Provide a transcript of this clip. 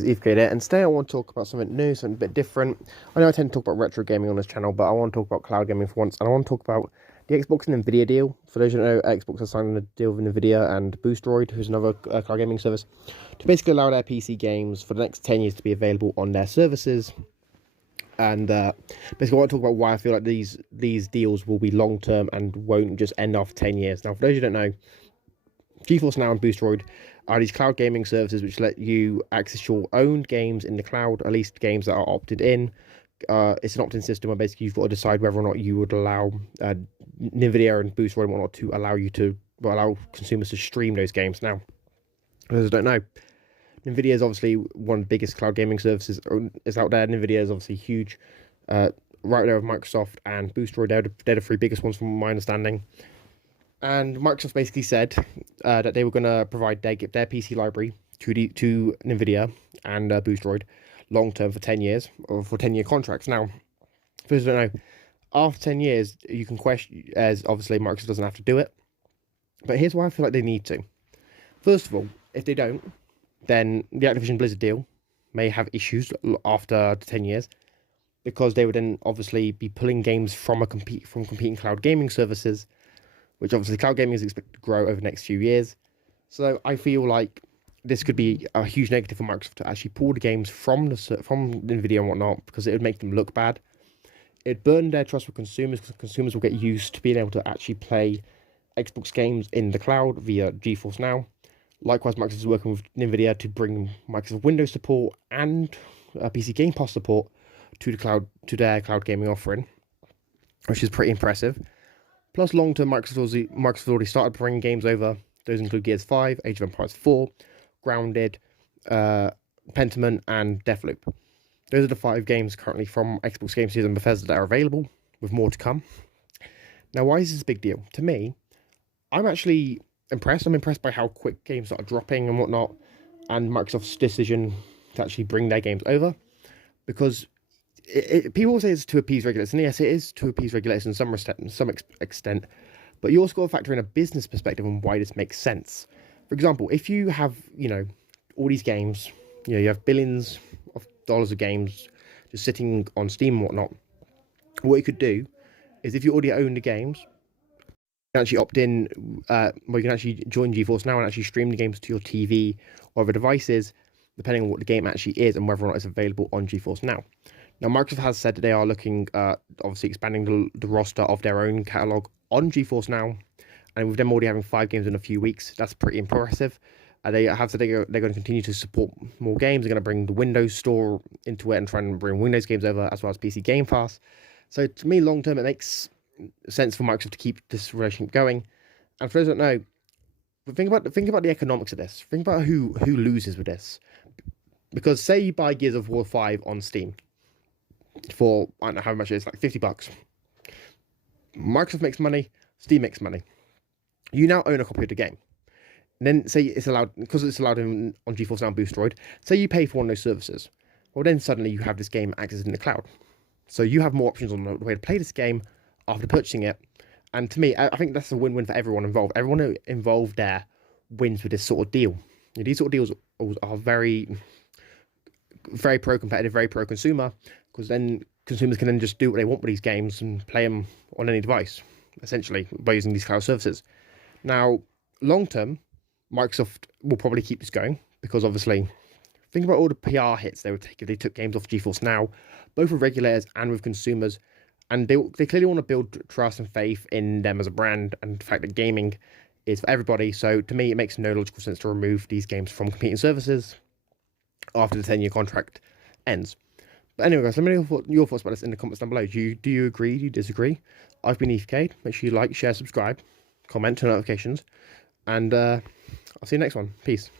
It's ETH here, and today I want to talk about something new, something a bit different. I know I tend to talk about retro gaming on this channel, but I want to talk about cloud gaming for once, and I want to talk about the Xbox and Nividia deal. For those who don't know, Xbox has signed a deal with Nividia and Boostroid, who's another cloud gaming service, to basically allow their PC games for the next 10 years to be available on their services. And basically, I want to talk about why I feel like these deals will be long term and won't just end after 10 years. Now, for those who don't know, Geforce Now and Boostroid are these cloud gaming services which let you access your own games in the cloud, at least games that are opted in. It's an opt-in system where basically you've got to decide whether or not you would allow Nividia and Boostroid and whatnot to allow consumers to stream those games. Now, for those who don't know, Nividia is obviously one of the biggest cloud gaming services is out there. Nividia is obviously huge, right there with Microsoft and Boostroid. They're the three biggest ones from my understanding. And Microsoft basically said that they were going to provide their PC library to Nividia and Boostroid long term for 10 years, or for 10-year contracts. Now, for those who don't know, after 10 years, you can question, as obviously Microsoft doesn't have to do it. But here's why I feel like they need to. First of all, if they don't, then the Activision Blizzard deal may have issues after 10 years, because they would then obviously be pulling games from competing cloud gaming services, which obviously cloud gaming is expected to grow over the next few years. So I feel like this could be a huge negative for Microsoft to actually pull the games from Nvidia and whatnot, because it would make them look bad. It'd burn their trust with consumers, because consumers will get used to being able to actually play Xbox games in the cloud via GeForce Now. Likewise, Microsoft is working with Nvidia to bring Microsoft Windows support and PC Game Pass support to their cloud gaming offering, which is pretty impressive. Plus, long-term, Microsoft already started bringing games over. Those include Gears 5, Age of Empires 4, Grounded, Pentiment, and Deathloop. Those are the 5 games currently from Xbox Game Studios and Bethesda that are available, with more to come. Now, why is this a big deal? To me, I'm actually impressed. I'm impressed by how quick games are dropping and whatnot, and Microsoft's decision to actually bring their games over, because people say it's to appease regulators, and yes, it is to appease regulators in some extent, but you also got to factor in a business perspective on why this makes sense. For example, if you have, all these games, you have billions of dollars of games just sitting on Steam and whatnot, what you could do is, if you already own the games, you can actually opt in, you can actually join GeForce Now and actually stream the games to your TV or other devices, depending on what the game actually is and whether or not it's available on GeForce Now. Now, Microsoft has said that they are looking at obviously expanding the roster of their own catalogue on GeForce Now, and with them already having 5 games in a few weeks, that's pretty impressive. They have said they're going to continue to support more games. They're going to bring the Windows Store into it and try and bring Windows games over, as well as PC Game Pass. So to me, long term, it makes sense for Microsoft to keep this relationship going. And for those who don't know, think about the economics of this. Think about who loses with this. Because say you buy Gears of War 5 on Steam for, I don't know how much it is, like $50. Microsoft makes money, Steam makes money. You now own a copy of the game. And then say it's allowed, because it's allowed on GeForce Now and Boostroid, say you pay for one of those services. Well, then suddenly you have this game accessed in the cloud. So you have more options on the way to play this game after purchasing it. And to me, I think that's a win-win for everyone involved. Everyone involved there wins with this sort of deal. These sort of deals are very, very pro-competitive, very pro-consumer, because then consumers can then just do what they want with these games and play them on any device, essentially, by using these cloud services. Now, long-term, Microsoft will probably keep this going, because obviously, think about all the PR hits they would take if they took games off GeForce Now, both with regulators and with consumers, and they clearly want to build trust and faith in them as a brand, and the fact that gaming is for everybody. So to me, it makes no logical sense to remove these games from competing services after the 10-year contract ends. But anyway, guys, let me know your thoughts about this in the comments down below. Do you agree? Do you disagree? I've been ETH. Make sure you like, share, subscribe, comment, turn notifications, and I'll see you next one. Peace.